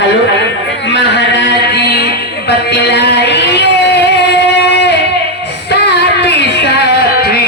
Hello महाराज जी बतलाइए साथी साथी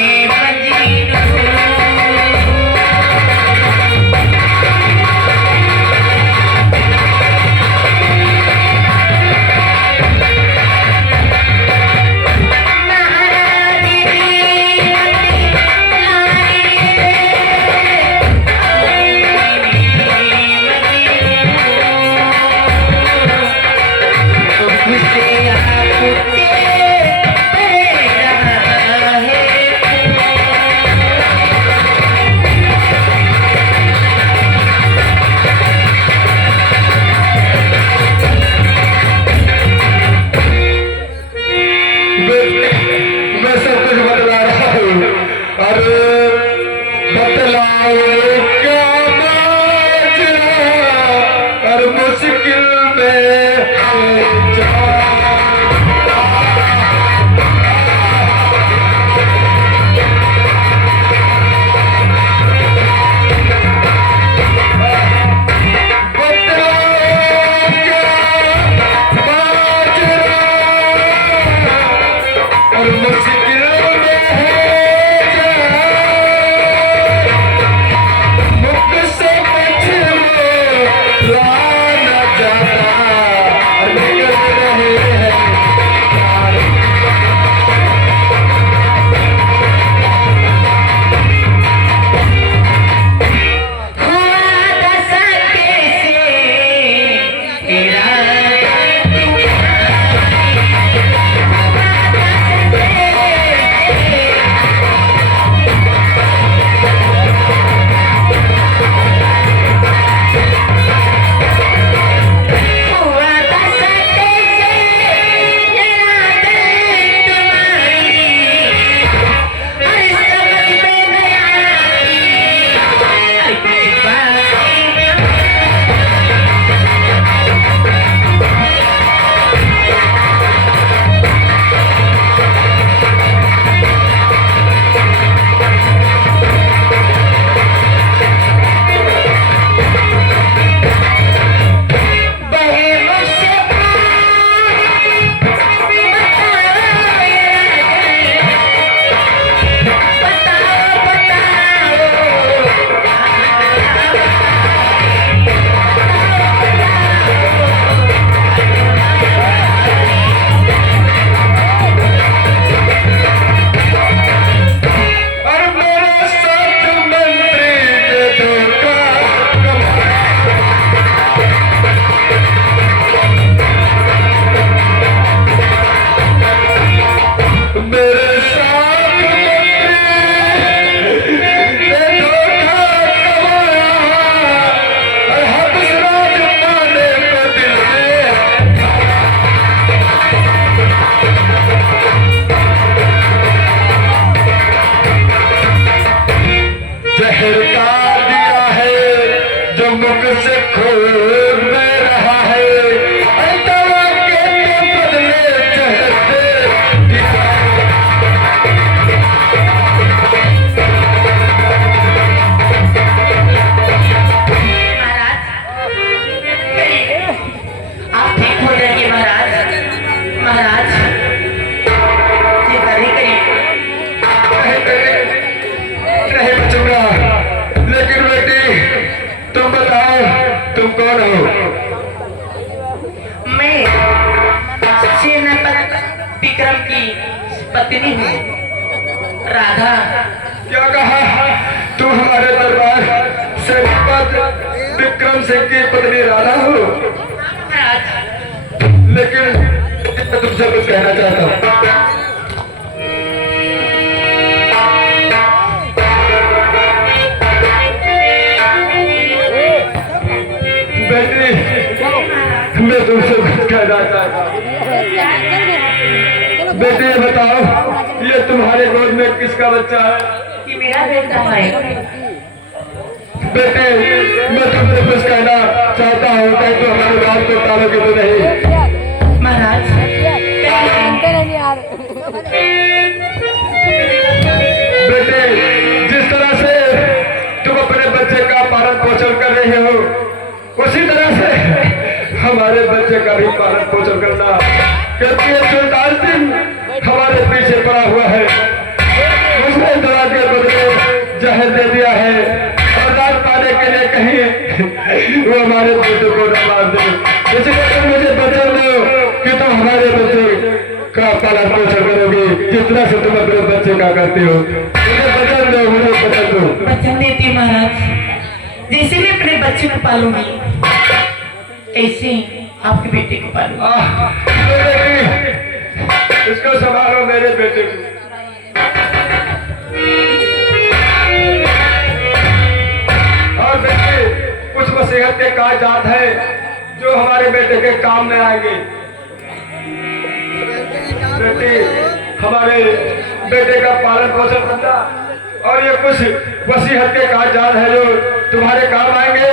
विक्रम की पत्नी हूँ राधा। क्या कहा? तुम हमारे दरबार सेनापति विक्रम सिंह की पत्नी राधा हो? लेकिन मैं तुमसे कुछ कहना चाहता हूँ। बेटी, मैं तुमसे कुछ कहना चाहता हूँ। बेटे बताओ, ये तुम्हारे गोद में किसका बच्चा है? कि मेरा बेटा है। बेटे, मैं तुमसे कुछ कहना चाहता हूँ, कहीं तो हमारे बात को टालोगे तो नहीं? महाराज बेटे, जिस तरह से तुम अपने बच्चे का पालन पोषण कर रहे हो, उसी तरह से हमारे बच्चे का भी पालन पोषण करना, क्योंकि ये सुल्तान सिंह हमारे पीछे पड़ा हुआ है। उसने दवा के बदले जहर दे दिया है, औलाद पाने के लिए कहीं वो हमारे बेटे को न मार दे। इसलिए तुम मुझे वचन दो कि तुम हमारे बच्चे का पालन पोषण करोगे, जितना से तुम अपने बच्चे का करते हो। मुझे वचन दो, मुझे वचन दो। वचन देती महाराज, जैसे मैं अपने बच्चे को पालूंगी ऐसे आपके बेटे को पालूंगी। इसको संभालो मेरे बेटे को। और बेटे कुछ वसीयत के कागजात है जो हमारे बेटे के काम में आएंगे। बेटे हमारे बेटे का पालन पोषण करना, और ये कुछ वसीयत के कागजात है जो तुम्हारे काम आएंगे।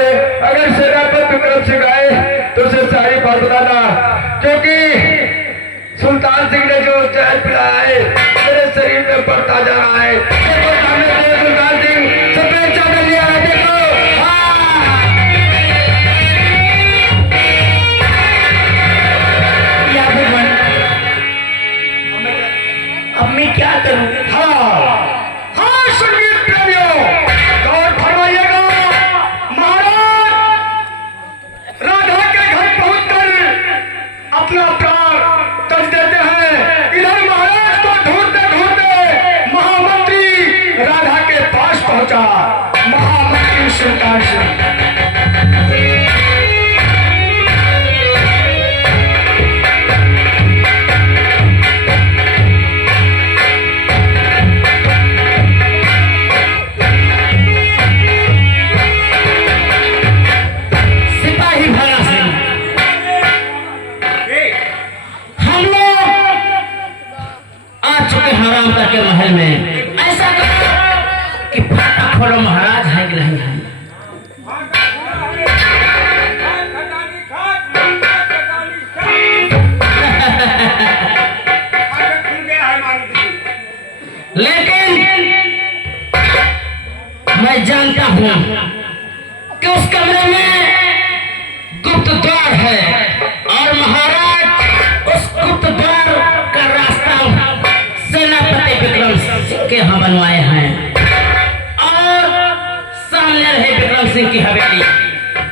अगर सेनापति विक्रम सिंह आए तो उसे सारी बात बताना, क्योंकि सुल्तान सिंह ने जो जहर पिलाया है मेरे शरीर में बढ़ता जा रहा है। देखो सामने से सुल्तान सिंह सफेद चादर लिया है, देखो। अब मैं क्या करूं? हाँ संगीत प्रेमियों, गौर फरमाइएगा। महाराज राधा के घर पहुंचकर अपना प्राण तज देते हैं। इधर महाराज को ढूंढते ढूंढते महामंत्री राधा के पास पहुंचा, महामंत्री सुल्तान सिंह। हराम के महल में ऐसा करो कि फाटा खोलो, महाराज है कि नहीं है। लेकिन मैं जानता हूं कि उस कमरे में गुप्त द्वार है, और महाराज उस गुप्त द्वार का रास्ता सेनापति विक्रम सिंह के यहाँ बनवाए हैं, और सामने रहे विक्रम सिंह की हवेली।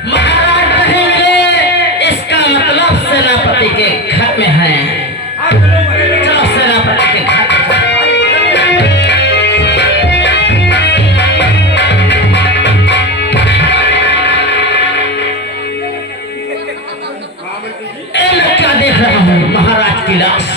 महाराज रहेंगे, इसका मतलब सेनापति के घर में है। चलो सेनापति के घर मैं क्या देख रहा हूँ? महाराज की लाश।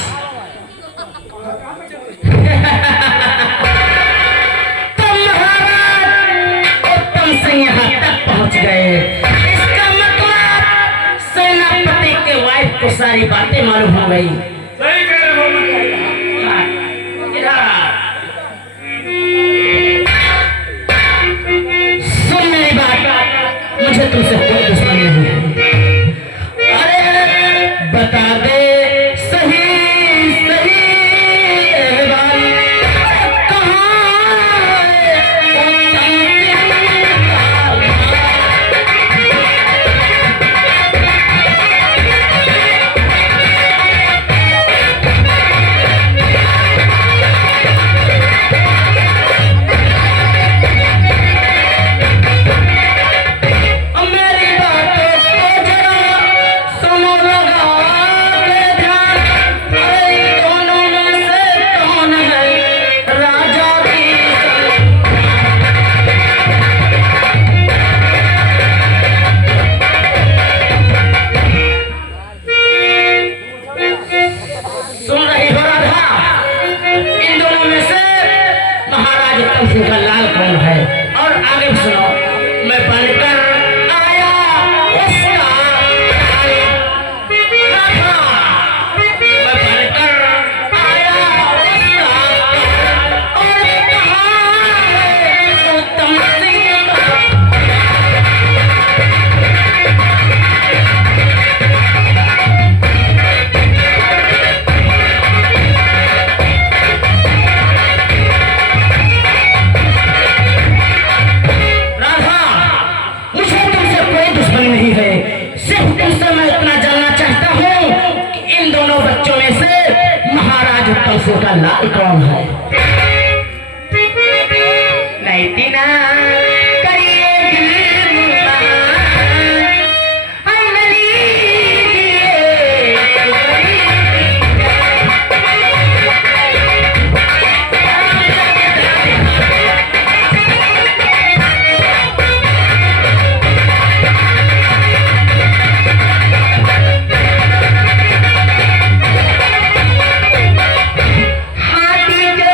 को सारी बातें मालूम हो गई। सही कह रहे हो। सुन मेरी बात, मुझे तुमसे कोई दुश्मनी नहीं है। अरे बता दे सही सही भाई, मेरी बातों को जरा सुनो लगा के। का लाल कौन है? नहीं दीना करिए दिल मुर्बान, हाय नली दिए हाथी जो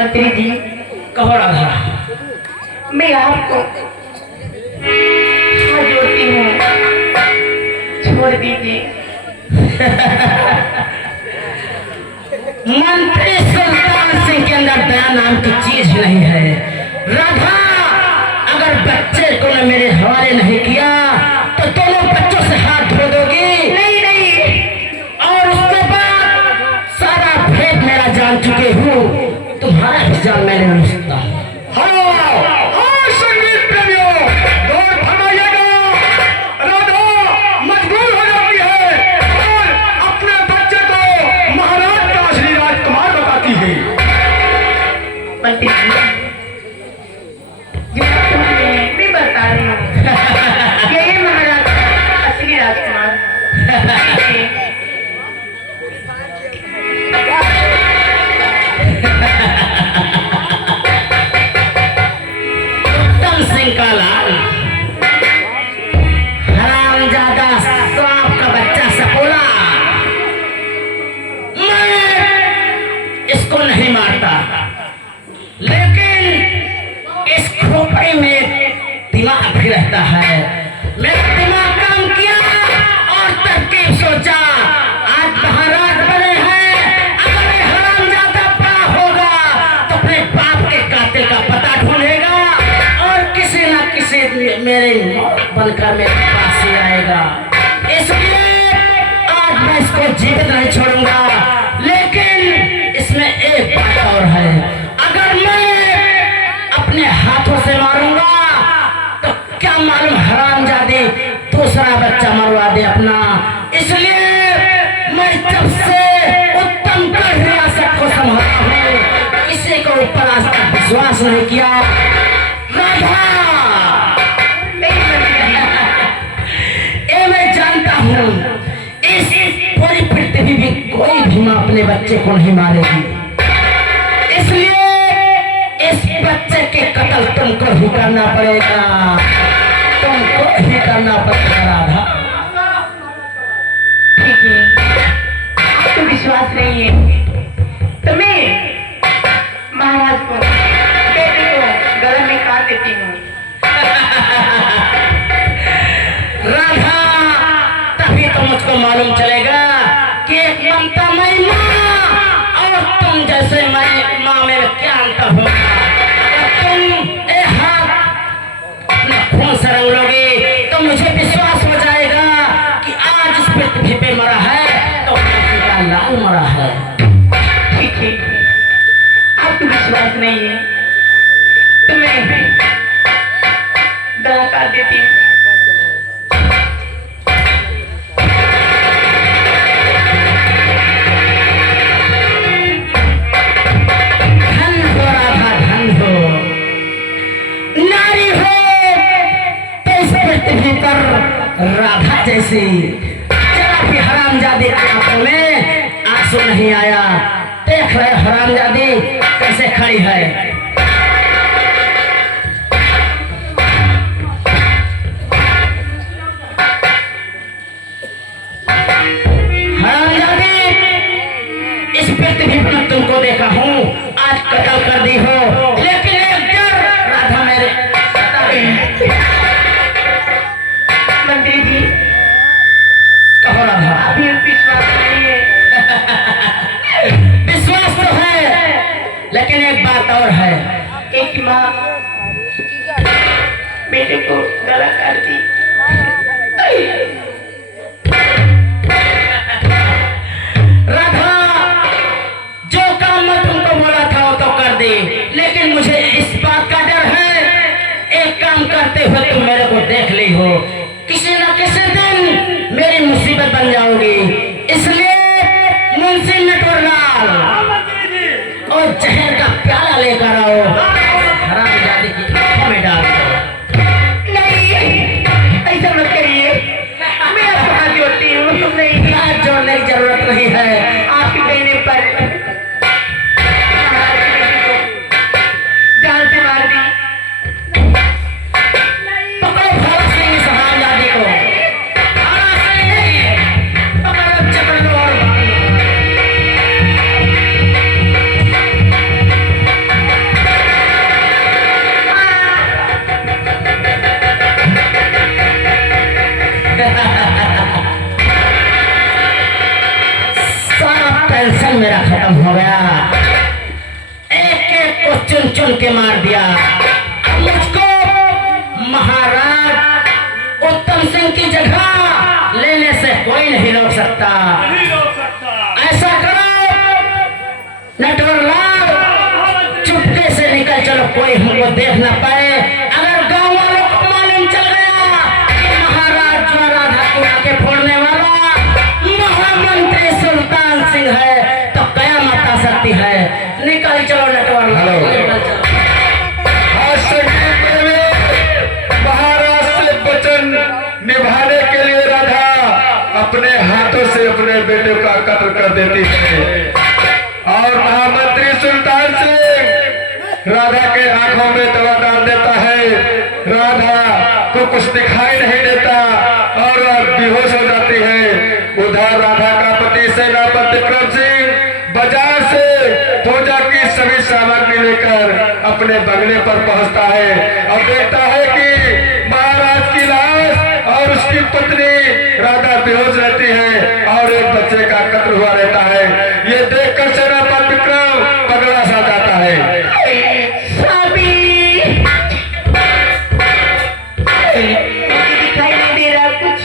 मंत्री जी, कहो राधा। मैं आपको हाथ जोड़ती हूँ, छोड़ दीजिए। मंत्री सुल्तान सिंह के अंदर दया नाम की चीज नहीं है। राधा, अगर बच्चे को ने मेरे हवाले नहीं किया तो दोनों बच्चों से हाथ धो दोगी। नहीं नहीं, और उसके बाद सारा भेद मेरा जान चुके हूँ, तुम्हारा भी जान मैंने नहीं सकता। संगीत प्रेमियों, दौड़ थमाइएगा। राधा मजबूर हो जाती है और अपने बच्चे को महाराज का असली राजकुमार बताती है। मंत्री जी, जो मैं बता रही हूँ, यही महाराज असली राजकुमार। उत्तम सिंह का लाल, हरामजादा सांप का बच्चा सपोला, मैं इसको नहीं मारता, लेकिन इस खोपड़ी में दिमाग भी रहता है। मेरा दिमाग काम किया और तरकीब सोचा। आज महाराज बने हैं, अगर ये हरामजादा बड़ा होगा तो अपने बाप के कातिल का पता ढूंढेगा और किसी न किसी मेरे मौत बनकर मेरे पास ही आएगा। इसलिए आज मैं इसको जीवित नहीं छोड़ूंगा, लेकिन इसमें एक बात और है। अगर मैं अपने हाथों से मारूंगा तो क्या मालूम हरामजादी दूसरा बच्चा मरवा दे अपना। इसलिए मैं जब से उत्तम कर रियासत को संभाला हूँ, किसी को ऊपर आज तक विश्वास नहीं किया। राधा, ये मैं जानता हूँ, इस पूरी पृथ्वी में कोई भी माँ अपने बच्चे को नहीं मारेगी। इसलिए इस बच्चे के कत्ल तुमको ही करना पड़ेगा, तुमको ही करना पड़ेगा राधा। ठीक है, आपको विश्वास नहीं है तो मैं महाराज को, बेटे को गले में काट देती हूँ। राधा, तभी तो मुझको मालूम चलेगा कि एक ममता मई माँ और तुम जैसे मई माँ में क्या अंतर होगा। अगर तुम एक हाथ अपना खून से रंग लोगे तो मुझे विश्वास हो जाएगा कि आज इस पृथ्वी पे मरा है तो किसी का लाल मरा है। ठीक है, आपको विश्वास नहीं है तो मैं गला काट देती हूँ। धन हो राधा, धन हो, नारी हो तो इस पृथ्वी पर राधा जैसी। जरा भी हरामजादी की आंखों में आंसू नहीं आया। देख रहे हरामजादी कैसे खड़ी है। हरामजादी, इस पृथ्वी पर तुमको देखा हूँ, आज कत्ल कर दी हो, लेकिन एक डर राधा मेरे मंत्री जी, कहो राधा। अभी विश्वास नहीं है। विश्वास तो है, लेकिन एक बात और है। एक माँ बेटे को गला काट दी। राधा, जो काम मैं तुमको बोला था वो तो कर दी, लेकिन मुझे इस बात का डर है, एक काम करते हुए तुम मेरे को देख ली हो, किसी न किसी दिन मेरी मुसीबत बन जाओगी। इसलिए मुंशी नटवरलाल और जहर का प्याला लेकर आओ, हरामजादी की आंखों में डाल दो। नहीं, खत्म हो गया, एक एक को चुन चुन के मार दिया। अब मुझको महाराज उत्तम सिंह की जगह लेने से कोई नहीं रोक सकता। ऐसा करो नटवरलाल, चुपके से निकल चलो, कोई हमको देख ना पाए। अगर गांव वालों को मालूम चल गया कि महाराज जो राधा की आंखें फोड़ने वाला महामंत्री सुल्तान सिंह है तो कयामत आ सकती है। निकल चलो नटवरलाल, निकल चलो। आज संगीत प्रेमी महाराज से वचन निभाने के लिए राधा अपने हाथों से अपने बेटे का कत्ल कर देती है और महामंत्री सुल्तान सिंह राधा के आंखों में दवा डाल देता है। राधा को कुछ दिखाई नहीं देता और वह बेहोश हो जाती है। उधर राधा का पति सेनापति विक्रम सिंह बाजार से पूजा की सभी सामग्री लेकर अपने बंगले पर पहुंचता है और देखता है कि महाराज की लाश और उसकी पत्नी राधा बेहोश रहती है और एक बच्चे का कत्ल हुआ रहता है। ये देखकर सेनापति विक्रम पगला सा जाता है। दिखाई नहीं दे रहा कुछ।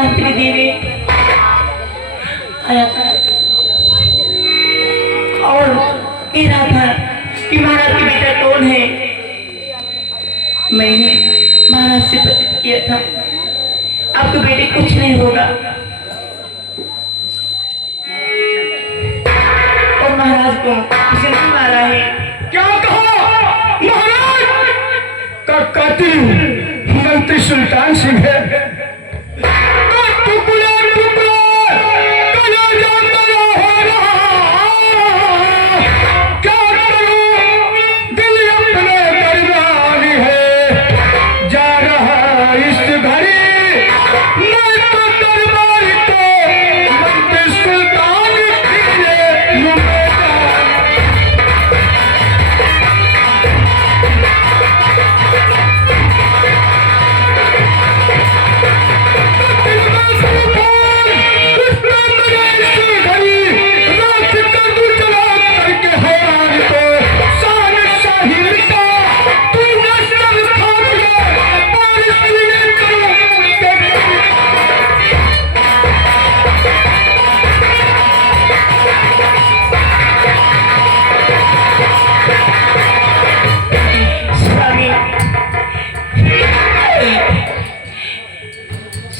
मंत्री जी ने आया था और कह रहा था कि महाराज के बेटा कौन है। मैंने महाराज से प्रतिज्ञा किया था आपके बेटे कुछ नहीं होगा और महाराज को उसे नहीं मारा है। क्या कहा? महाराज का कातिल मंत्री सुल्तान सिंह है। टुकड़े टुकड़े कलेजा मेरा हो रहा। क्या करूं? दिल अपने दरबारी है। जा रहा इस घड़ी मैं तो दरबारी को मंत्री सुल्तान के लिए लूंगा।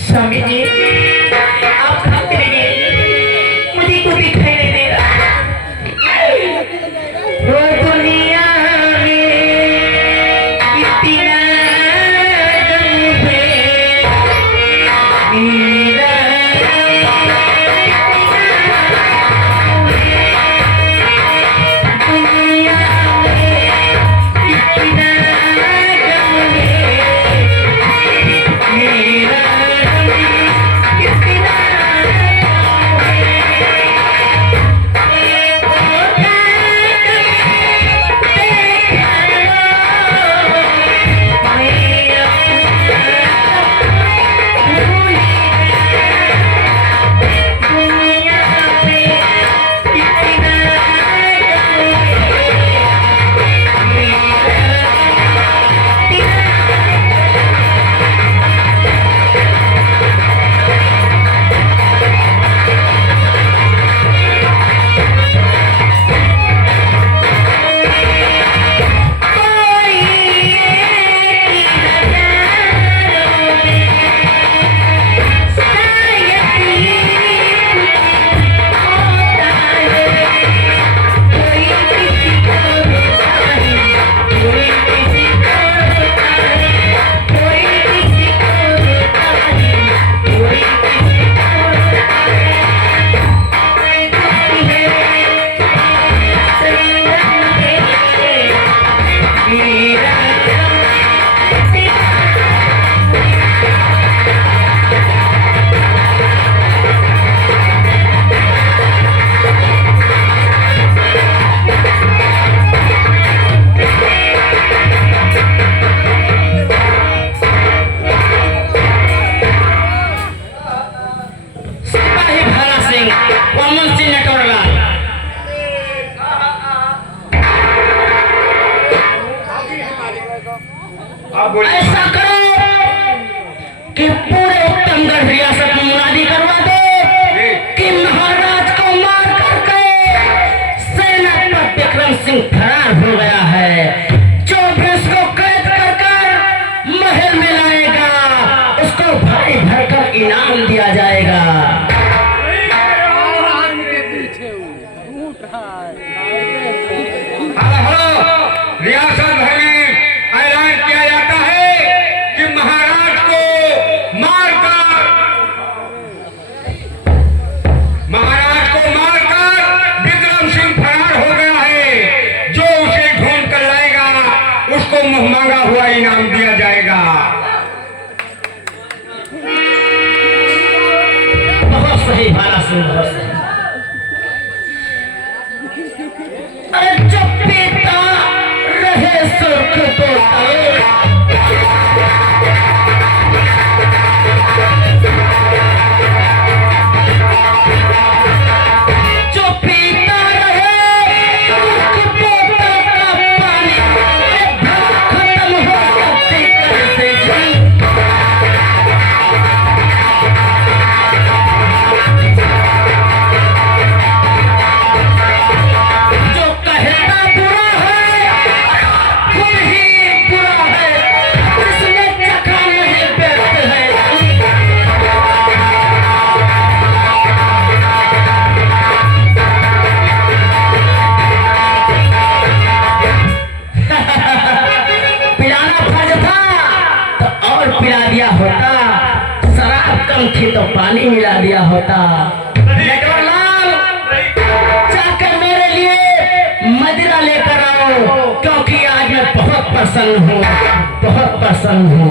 स्वामी जी आप कहाँ चले गए? मुझे कुछ दिखाई नहीं दे रहा। वो दुनिया में कितना गम है मेरा दुनिया में कितना गम है मेरा आप बोलिए। ऐसा करो कि पूरे उत्तमगढ़ रियासत में मुनादी करवा दो कि महाराज को मार करके सेनापति विक्रम सिंह फरार हो गया है। जो भी उसको कैद कर महल में लाएगा उसको भारी भरकम इनाम दिया जाएगा। रियासत भर में ऐलान किया जाता है कि महाराज को मारकर विक्रम सिंह फरार हो गया है। जो उसे ढूंढ कर लाएगा उसको मांगा हुआ इनाम दिया जाएगा। बहुत सही भाला सिंह, बहुत सही। अरे जब पिता रहे सुख तो जो पीता रहे सुख पोता का पानी खत्म हो सकती कैसे जी। थी तो पानी मिला दिया होता। नटवरलाल, जाकर मेरे लिए मदिरा लेकर आओ, क्योंकि आज मैं बहुत प्रसन्न हूँ, बहुत प्रसन्न हूँ।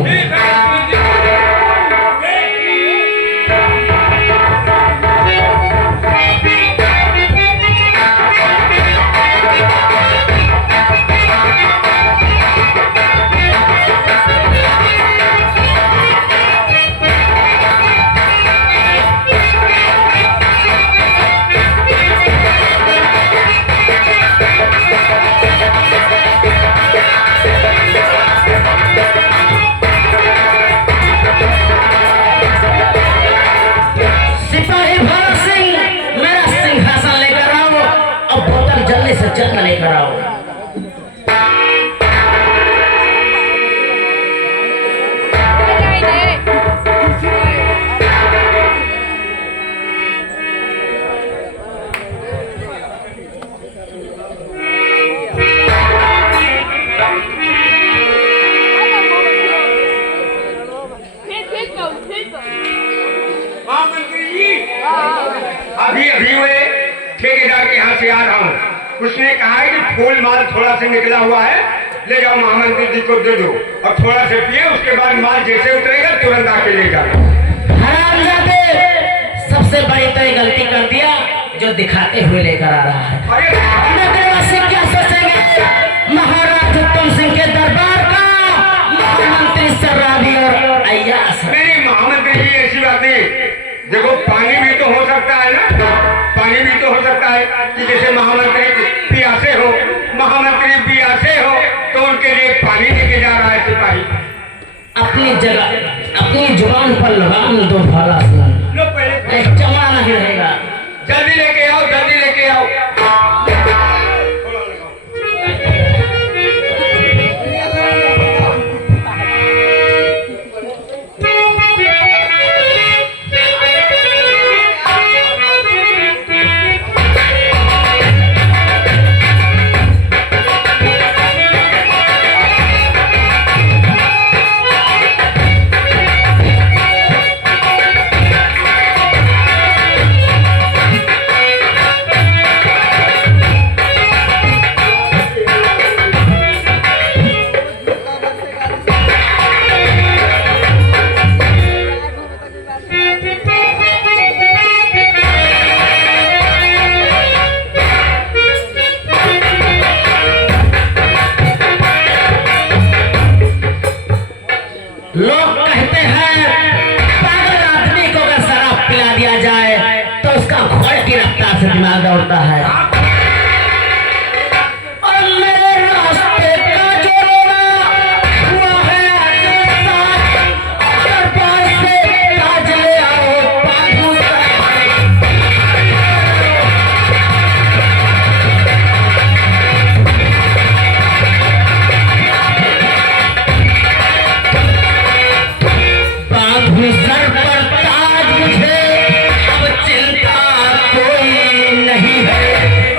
जल्द लेकर आओ। अभी अभी मैं ठेकेदार के यहाँ से आ रहा हूँ। उसने कहा है कि फूल माल थोड़ा सा निकला हुआ है, ले जाओ महामंत्री जी को दे दो और थोड़ा से पिए, उसके बाद माल जैसे उतरेगा तुरंत आके ले जाओ। हरामजादे, सबसे बड़ी तो ये गलती कर दिया जो दिखाते हुए लेकर आ रहा है। नगरवासी क्या सोचेंगे? महाराज उत्तम सिंह के दरबार का महामंत्री शराबी और अय्याश। नहीं महामंत्री जी, ऐसी बात नहीं। देखो पानी भी तो हो सकता है ना, पानी भी तो हो सकता है कि जैसे महामंत्री पियासे हो, महामंत्री पियासे हो तो उनके लिए पानी लेके जा रहा है सिपाही। अपनी जगह अपनी जुबान पर लगाम दो भाला, चमड़ा नहीं रहेगा। जल्दी लेके आओ, जल्दी लेके आओ। लोग कहते हैं पागल आदमी को अगर शराब पिला दिया जाए तो उसका घोड़े की रफ्तार से दिमाग दौड़ता है। और मेरे रास्ते का जो रोना हुआ है, दरबार से ताज ले आओ, बाबू सर पर ताज, मुझे अब चिंता कोई नहीं है।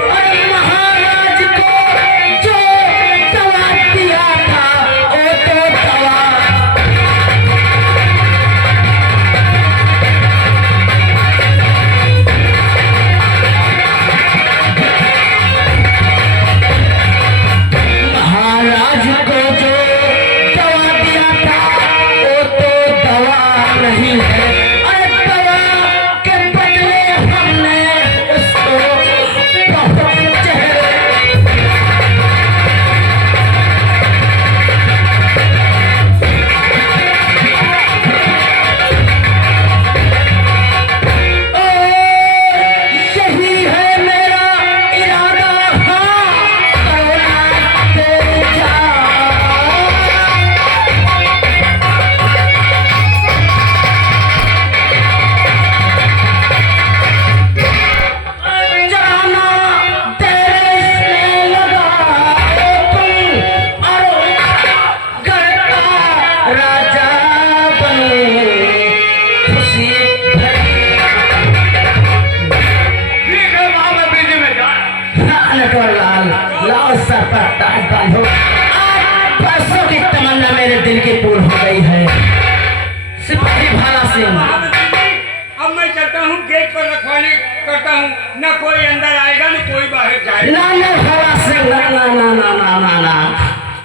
हूँ, गेट पर रखवाली करता हूँ, न कोई अंदर आएगा न कोई बाहर जाएगा। ना ना भला सिंह, ना ना ना ना ना ना ना,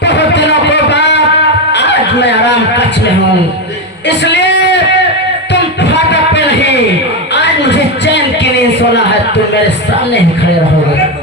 बहुत दिनों के बाद आज मैं आराम कक्ष में हूँ, इसलिए तुम फाटक पे नहीं, आज मुझे चैन की नींद सोना है, तुम मेरे सामने ही खड़े रहोगे।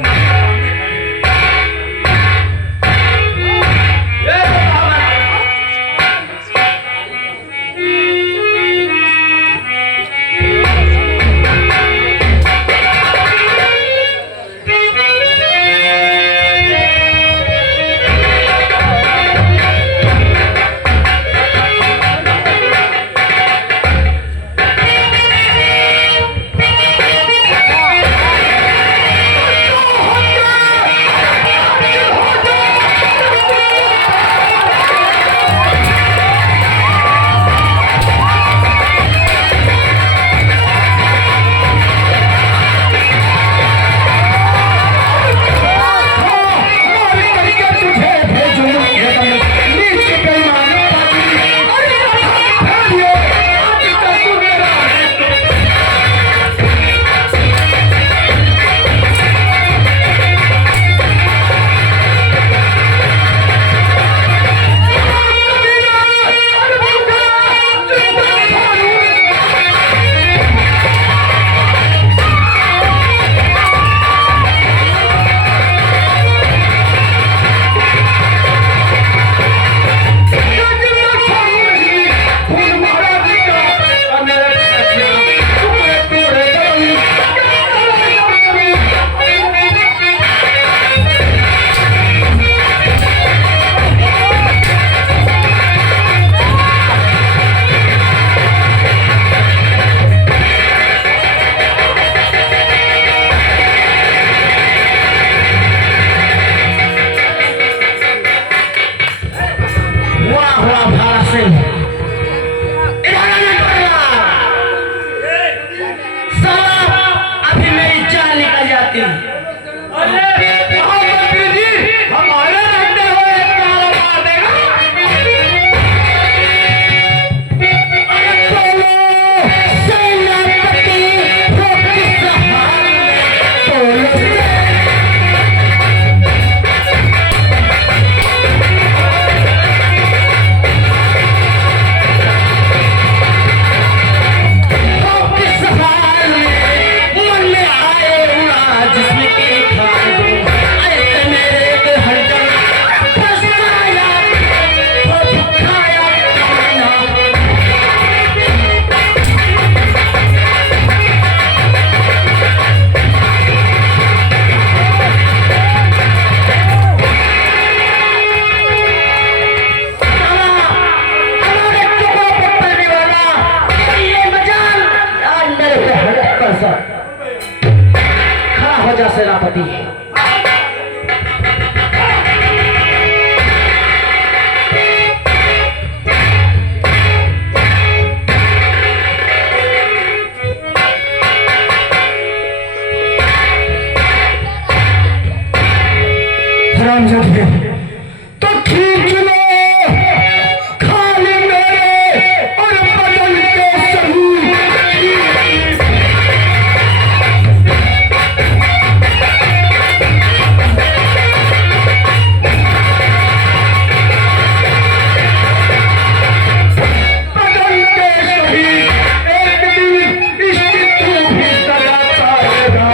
खड़ा हो जा सेनापति। तो खींच लो खाली मेरे और बदन के सही। बदन के सही एक दिन इसकी तू भी सजा पाएगा।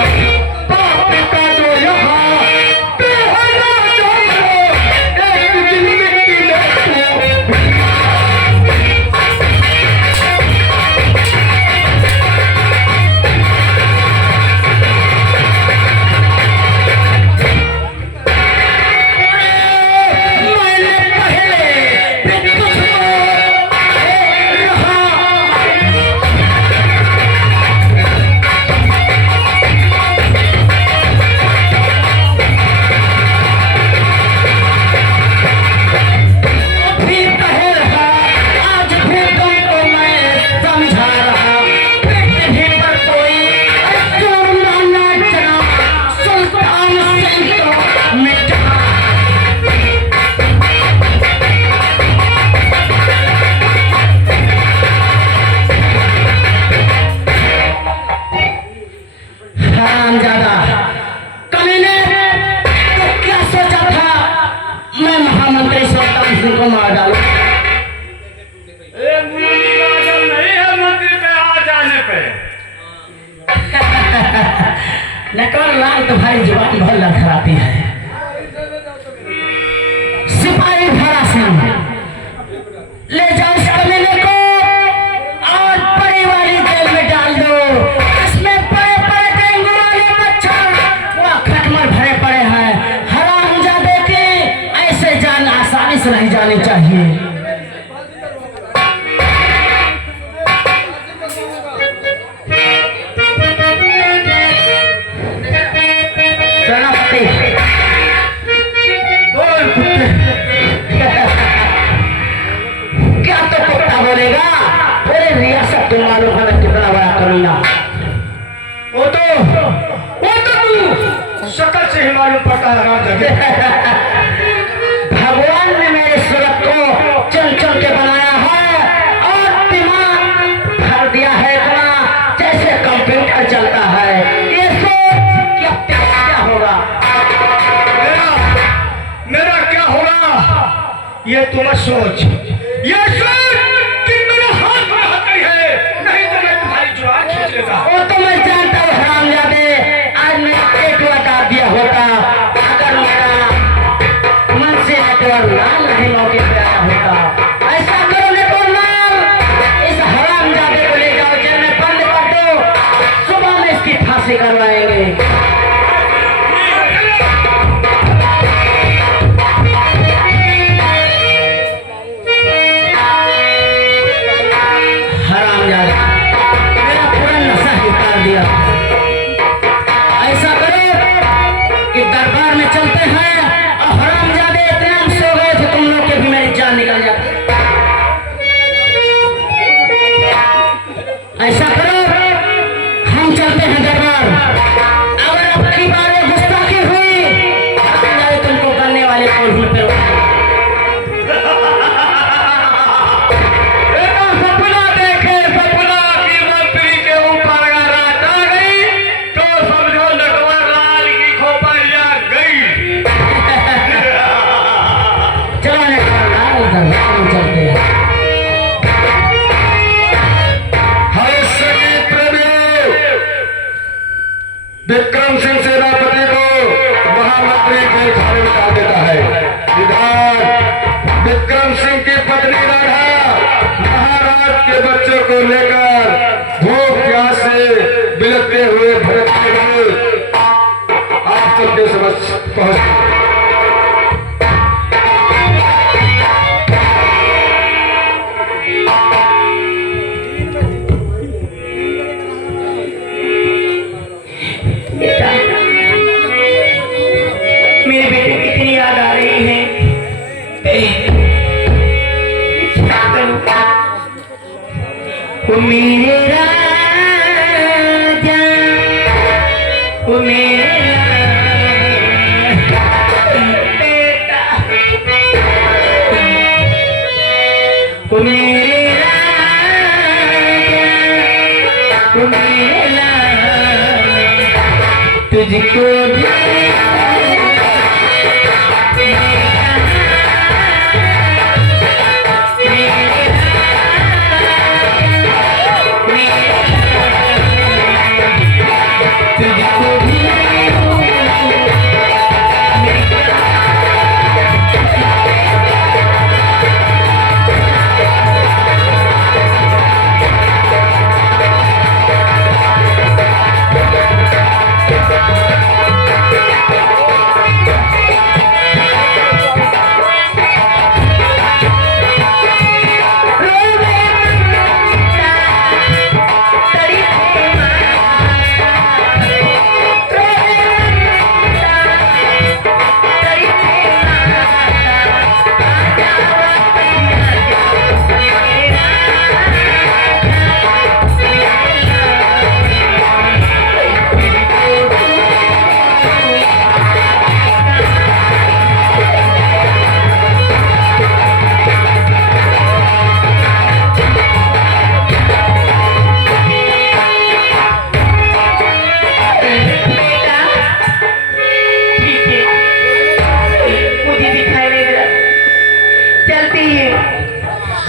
बाप का जो यहाँ बेहरा नटवर लाल तुम्हारी जुबान भर लड़खड़ाती है। सिपाही भरा सिंह ले जाओ इस कमीने को और बड़ी वाली जेल में डाल दो। इसमें बड़े बड़े डेंगू वाले मच्छर वह खटमल भरे पड़े हैं। हरामजादे के ऐसे जान आसानी से नहीं जानी चाहिए। सेनापति बोल कुत्ते क्या तो कुत्ता बोलेगा? पूरे रियासत को मालूम है मैं कितना बड़ा कमीना। वो तो तू शक्ल से ही मालूम पड़ता है राजा। भगवान ने मेरे सूरत को चुन चुन के बनाया है और दिमाग भर दिया है इतना जैसे कंप्यूटर चलता है। ये सोच कि अब क्या होगा। मेरा क्या होगा ये तू मत सोच। ये सोच कि मेरे हाथ में हथकड़ी है, नहीं तो मैं तुम्हारी जुबान खींच लेता। वो तो मैं जानता हूँ हरामजादे, आज मैं एक लगा दिया होता अगर मेरा मन से नटवर लाल नहीं मौके पे आया होता। ऐसा करो नटवर लाल, इस हरामजादे को ले जाओ जेल में बंद कर दो। सुबह में इसकी फांसी करवाएंगे। हरामजादा मेरा पूरा नशा ही उतार दिया। ऐसा करो कि दरबार में चलते हैं और हरामजादे इतने हम सो गए थे तुम लोग के भी मेरी जान निकल जाती। ऐसा करो हम चलते हैं दरबार। अगर अब की बार ये गुस्ताखी हुई हरामजादे तुमको करने वाले कौन पे सपना देखे, सपना की मंत्री के ऊपर अगर रात आ गई तो समझो नटवर लाल की खोपड़िया गई। चलो नटवर लाल दरबार में चलते हैं। हर सभी प्रभु विक्रम सिंह सेनापति को महामंत्री के खाने में डाल देता है। इधर विक्रम सिंह की पत्नी राधा महाराज के बच्चों को लेकर भूख प्यास से बिलखते हुए भटकते हुए आप सबके समक्ष पहुंचते। बेटा मेरे बेटे की कितनी याद आ रही है। क्या करूं? वो मेरे राजा, वो मेरा बेटा, वो मेरे राजा, वो मेरा तुझको भी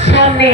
सामने